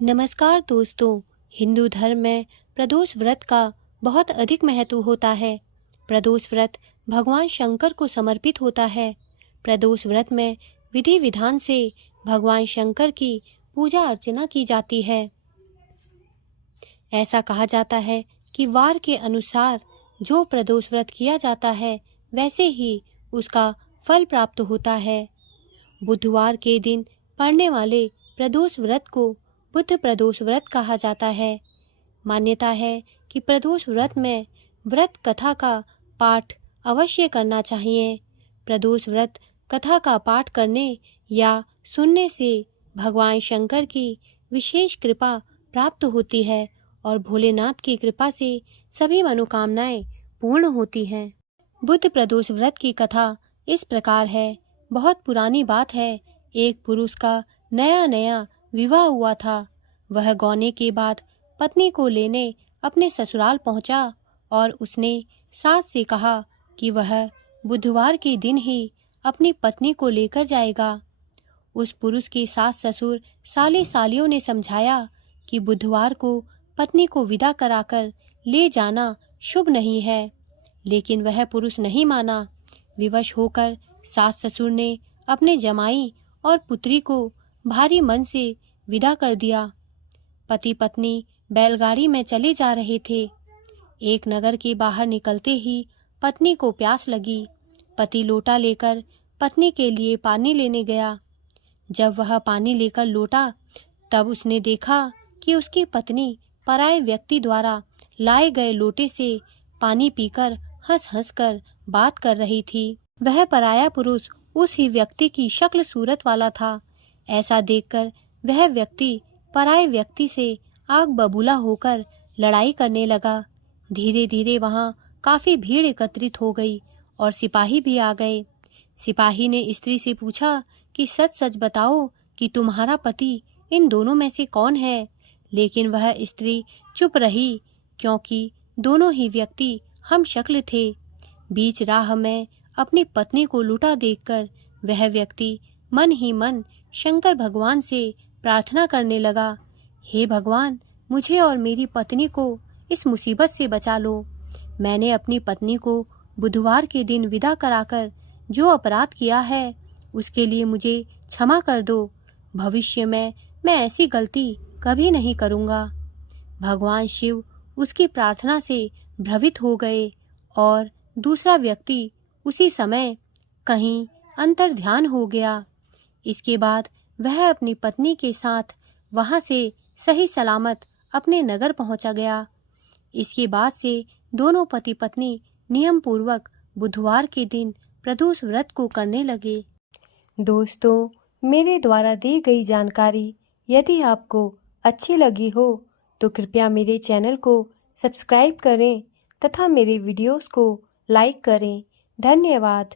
नमस्कार दोस्तों। हिंदू धर्म में प्रदोष व्रत का बहुत अधिक महत्व होता है। प्रदोष व्रत भगवान शंकर को समर्पित होता है। प्रदोष व्रत में विधि विधान से भगवान शंकर की पूजा अर्चना की जाती है। ऐसा कहा जाता है कि वार के अनुसार जो प्रदोष व्रत किया जाता है वैसे ही उसका फल प्राप्त होता है। बुधवार के दिन पड़ने वाले प्रदोष व्रत को बुध प्रदोष व्रत कहा जाता है। मान्यता है कि प्रदोष व्रत में व्रत कथा का पाठ अवश्य करना चाहिए। प्रदोष व्रत कथा का पाठ करने या सुनने से भगवान शंकर की विशेष कृपा प्राप्त होती है और भोलेनाथ की कृपा से सभी मनोकामनाएं पूर्ण होती हैं। बुध प्रदोष व्रत की कथा इस प्रकार है। बहुत पुरानी बात है। एक पुरुष का नया नया विवाह हुआ था। वह गौने के बाद पत्नी को लेने अपने ससुराल पहुंचा और उसने सास से कहा कि वह बुधवार के दिन ही अपनी पत्नी को लेकर जाएगा। उस पुरुष के सास ससुर साले सालियों ने समझाया कि बुधवार को पत्नी को विदा कराकर ले जाना शुभ नहीं है, लेकिन वह पुरुष नहीं माना। विवश होकर सास ससुर ने अपने जमाई और पुत्री को भारी मन से विदा कर दिया। पति पत्नी बैलगाड़ी में चले जा रहे थे। एक नगर के बाहर निकलते ही पत्नी को प्यास लगी। पति लोटा लेकर पत्नी के लिए पानी लेने गया। जब वह पानी लेकर लौटा तब उसने देखा कि उसकी पत्नी पराये व्यक्ति द्वारा लाए गए लोटे से पानी पीकर हंस हंस कर बात कर रही थी। वह पराया पुरुष उस ही व्यक्ति की शक्ल सूरत वाला था। ऐसा देखकर वह व्यक्ति पराये व्यक्ति से आग बबूला होकर लड़ाई करने लगा। धीरे धीरे वहां काफी भीड़ एकत्रित हो गई और सिपाही भी आ गए। सिपाही ने स्त्री से पूछा कि सच सच बताओ कि तुम्हारा पति इन दोनों में से कौन है। लेकिन वह स्त्री चुप रही, क्योंकि दोनों ही व्यक्ति हम शक्ल थे। बीच राह में अपनी पत्नी को लूटा देखकर वह व्यक्ति मन ही मन शंकर भगवान से प्रार्थना करने लगा, हे भगवान, मुझे और मेरी पत्नी को इस मुसीबत से बचा लो। मैंने अपनी पत्नी को बुधवार के दिन विदा कराकर जो अपराध किया है उसके लिए मुझे क्षमा कर दो। भविष्य में मैं ऐसी गलती कभी नहीं करूँगा। भगवान शिव उसकी प्रार्थना से भ्रमित हो गए और दूसरा व्यक्ति उसी समय कहीं अंतर्ध्यान हो गया। इसके बाद वह अपनी पत्नी के साथ वहां से सही सलामत अपने नगर पहुंचा गया। इसके बाद से दोनों पति पत्नी नियम पूर्वक बुधवार के दिन प्रदोष व्रत को करने लगे। दोस्तों, मेरे द्वारा दी गई जानकारी यदि आपको अच्छी लगी हो तो कृपया मेरे चैनल को सब्सक्राइब करें तथा मेरे वीडियोस को लाइक करें। धन्यवाद।